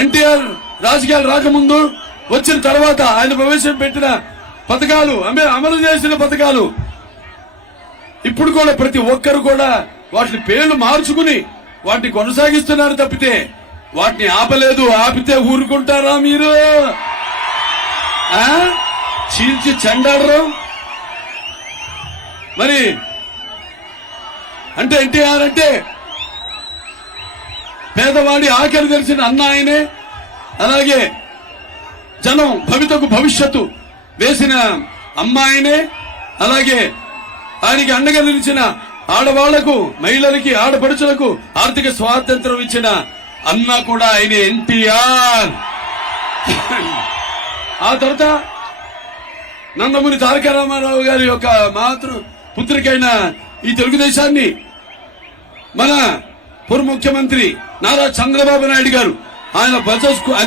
ఎన్టీఆర్ రాజకీయాలు రాకముందు వచ్చిన తర్వాత ఆయన ప్రవేశపెట్టిన పథకాలు అమలు చేసిన పథకాలు ఇప్పుడు కూడా ప్రతి ఒక్కరు కూడా వాటిని పేర్లు మార్చుకుని వాటిని కొనసాగిస్తున్నారు తప్పితే వాటిని ఆపలేదు. ఆపితే ఊరుకుంటారా మీరు? చీల్చి చెండాడరు. మరి అంటే ఎన్టీఆర్ అంటే పేదవాడి ఆఖరి తెలిసిన అన్న ఆయనే. అలాగే జనం భవిష్యత్తు వేసిన అమ్మాయినే. అలాగే ఆయనకి అండగా నిలిచిన ఆడవాళ్లకు, మహిళలకి, ఆడపడుచులకు ఆర్థిక స్వాతంత్రం ఇచ్చిన అన్న కూడా ఆయన ఎన్టీఆర్. ఆ తర్వాత నందమూరి తారక రామారావు గారి యొక్క పుత్రికైన ఈ తెలుగుదేశాన్ని మన పూర్వ ముఖ్యమంత్రి నారా చంద్రబాబు నాయుడు గారు ఆయన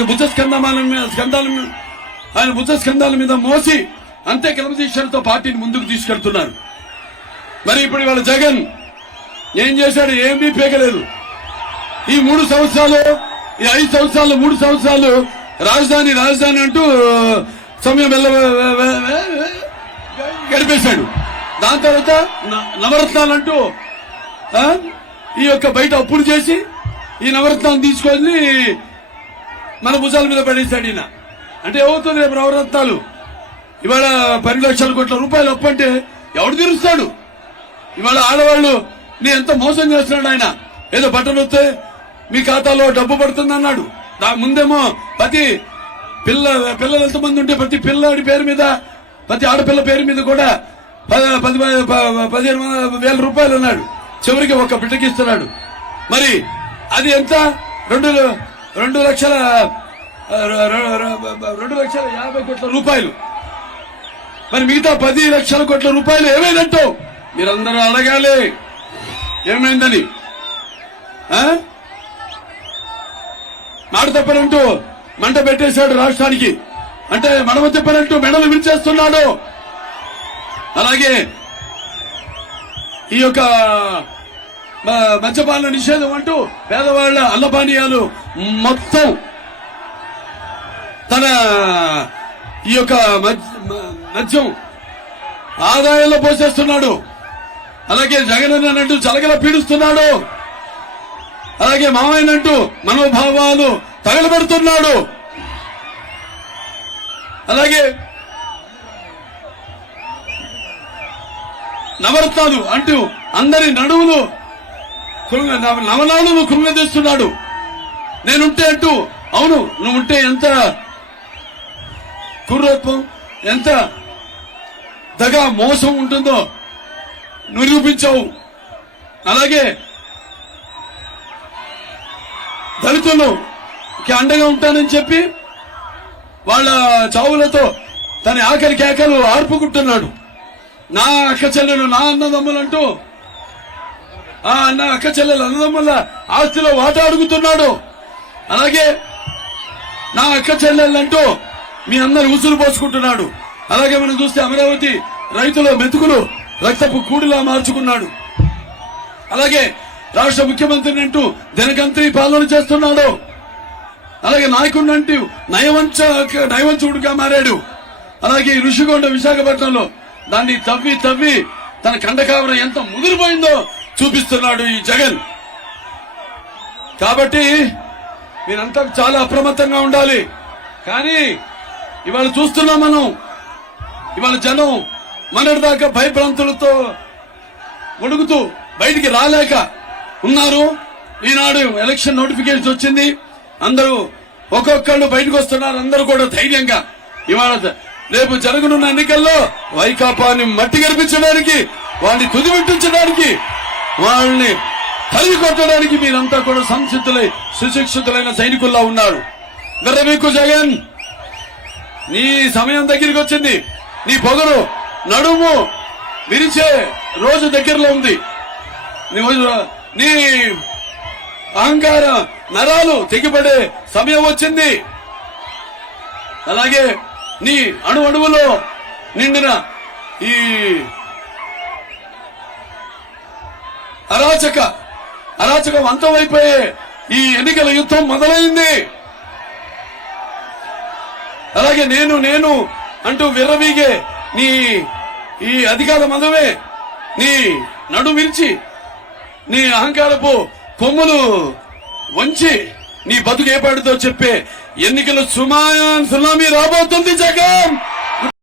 భుజ స్కంధాల మీద మోసి అంతే క్రమశిక్షణతో పార్టీని ముందుకు తీసుకెళ్తున్నారు. మరి ఇప్పుడు ఇవాళ జగన్ ఏం చేశాడు? ఏమీ పీకలేదు. ఈ 3 సంవత్సరాలు, ఈ 5 సంవత్సరాలు, 3 సంవత్సరాలు రాజధాని అంటూ సమయం గడిపేశాడు. దాని తర్వాత నవరత్నాలంటూ ఈ యొక్క బయట అప్పులు చేసి ఈ నవరత్నాలను తీసుకొని మన భుజాల మీద పడేశాడు ఈయన. అంటే ఏమవుతుంది రేపు నవరత్నాలు? ఇవాళ 10 లక్షల కోట్ల రూపాయలు అప్పు అంటే ఎవడు తీరుస్తాడు? ఇవాళ ఆడవాళ్ళు నీ ఎంత మోసం చేస్తున్నాడు ఆయన. ఏదో బట్టలు వస్తే మీ ఖాతాలో డబ్బు పడుతుంది అన్నాడు. ముందేమో ప్రతి పిల్లలు ఎంతమంది ఉంటే ప్రతి పిల్లడి పేరు మీద, ప్రతి ఆడపిల్ల పేరు మీద కూడా 15,000 రూపాయలు అన్నాడు. చివరికి ఒక బిడ్డకి ఇస్తున్నాడు. మరి అది ఎంత? 2,50,00,000 కోట్ల రూపాయలు. మరి మిగతా 10 లక్షల కోట్ల రూపాయలు ఏమైందంటో మీరందరూ అడగాలి ఏమైందని. మాట తప్పనంటూ మంట పెట్టేశాడు రాష్ట్రానికి. అంటే మడమ తిప్పనంటూ మెడలు విరిచేస్తున్నాడు. అలాగే ఈ యొక్క మద్యపాన నిషేధం అంటూ పేదవాళ్ల అల్లపానీయాలు మొత్తం తన ఈ యొక్క మద్యం ఆదాయంలో పోసేస్తున్నాడు. అలాగే జగన్ అన్నట్టు చలగల పీడిస్తున్నాడు. అలాగే మామయ్యనంటూ మనోభావాలు తగలబెడుతున్నాడు. అలాగే నవరత్నాలు అంటూ అందరి నడువులు నవనాడును కృంగదీస్తున్నాడు. నేనుంటే అంటూ, అవును నువ్వుంటే ఎంత కుర్రత్వం, ఎంత దగా మోసం ఉంటుందో నిరూపించావు. అలాగే దళితులకి అండగా ఉంటానని చెప్పి వాళ్ళ చావులతో తన ఆఖరి కేకలు ఆర్పుకుంటున్నాడు. నా అక్క చెల్లెలు, నా అన్నదమ్ములంటూ నా అక్క చెల్లెలు అన్నదమ్ముల ఆస్తిలో వాటా అడుగుతున్నాడు. అలాగే నా అక్క చెల్లెళ్ళంటూ మీ అందరు ఉసురు పోసుకుంటున్నాడు. అలాగే మనం చూస్తే అమరావతి రైతుల మెతుకులు రక్తపు కూడిలా మార్చుకున్నాడు. అలాగే రాష్ట్ర ముఖ్యమంత్రిని అంటూ దినకంత్రి పాలన చేస్తున్నాడు. అలాగే నాయకుడిని అంటూ నయవంచుడుగా మారాడు. అలాగే ఋషికొండ విశాఖపట్నంలో దాన్ని తవ్వి తన కండకావరం ఎంత ముదిరిపోయిందో చూపిస్తున్నాడు ఈ జగన్. కాబట్టి మీరంతా చాలా అప్రమత్తంగా ఉండాలి. కానీ ఇవాళ చూస్తున్నాం మనం, ఇవాళ జనం మొన్నటిదాకా భయభ్రాంతులతో ఒడుగుతూ బయటికి రాలేక ఉన్నారు. ఈనాడు ఎలక్షన్ నోటిఫికేషన్ వచ్చింది. అందరూ ఒక్కొక్కళ్ళు బయటకు వస్తున్నారు. అందరూ కూడా ధైర్యంగా ఇవాళ రేపు జరగనున్న ఎన్నికల్లో వైకాపాని మట్టి గర్పించడానికి, వాడిని తుదిమిట్టించడానికి, వాళ్ళని కలిగి కొట్టడానికి మీరంతా కూడా సంసిద్ధులై సుశిక్షితులైన సైనికుల్లా ఉన్నారు. మీకు జగన్, నీ సమయం దగ్గరికి వచ్చింది. నీ పొగరు నడుము విరిచే రోజు దగ్గరలో ఉంది. నీ అహంకార నరాలు తెగిపడే సమయం వచ్చింది. అలాగే నీ అణువణువులో నిండిన ఈ అరాచకం అంతమైపోయే ఈ ఎన్నికల యుద్ధం మొదలైంది. అలాగే నేను నేను అంటూ విర్రవీగే నీ ఈ అధికార మదమే నీ నడు విరిచి నీ అహంకారపు కొమ్ములు వంచి నీ బతుకు ఏపాడుతో చెప్పే ఎన్నికల సునామీ రాబోతుంది జగన్.